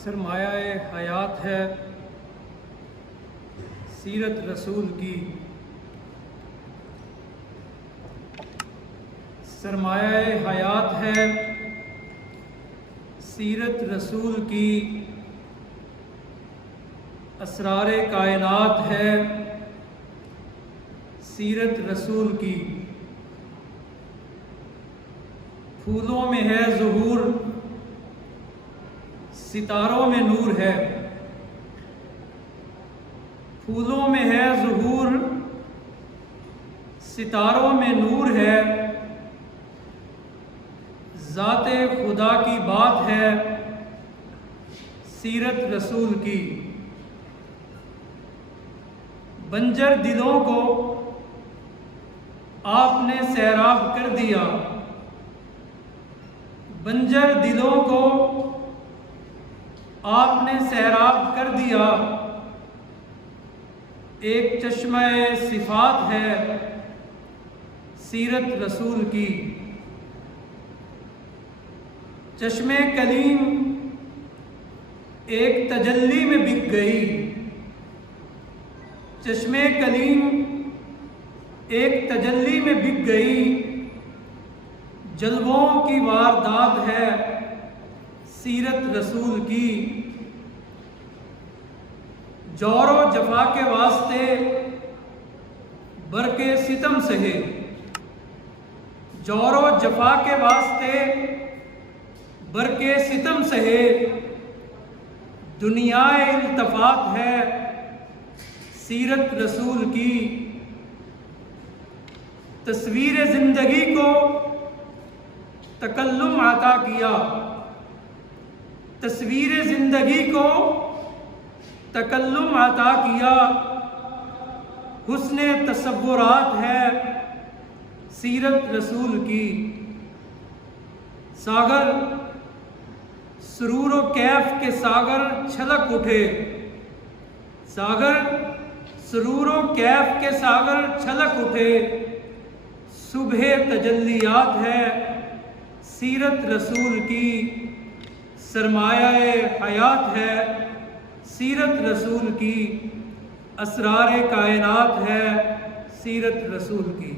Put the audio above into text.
सरमाया हयात है सीरत रसूल की। सरमाया हयात है सीरत रसूल की। असरार कायनात है सीरत रसूल की। फूलों में है ज़ुहूर, सितारों में नूर है। फूलों में है ज़ुहूर, सितारों में नूर है। ज़ाते खुदा की बात है सीरत रसूल की। बंजर दिलों को आपने सैराब कर दिया। बंजर दिलों को आपने सैराब कर दिया। एक चश्मे सिफात है सीरत रसूल की। चश्मे कलीम एक तजल्ली में बिक गई। चश्मे कलीम एक तजल्ली में बिक गई। जलवों की वारदात है सीरत रसूल की। जोरो जफा के वास्ते बरके सितम सहे। जोरो जफा के वास्ते बरके सितम सहे। दुनिया इल्तफात है सीरत रसूल की। तस्वीर ज़िंदगी को तकल्लुम अता किया। तस्वीर ज़िंदगी को तकल्लुम अता किया। हुस्ने तसव्वुरात है सीरत रसूल की। सागर सुरूर व कैफ के सागर छलक उठे। सागर सुरूर व कैफ के सागर छलक उठे। सुबह तजल्लियात है सीरत रसूल की। सरमाया हयात है सीरत रसूल की। असरार कायनात है सीरत रसूल की।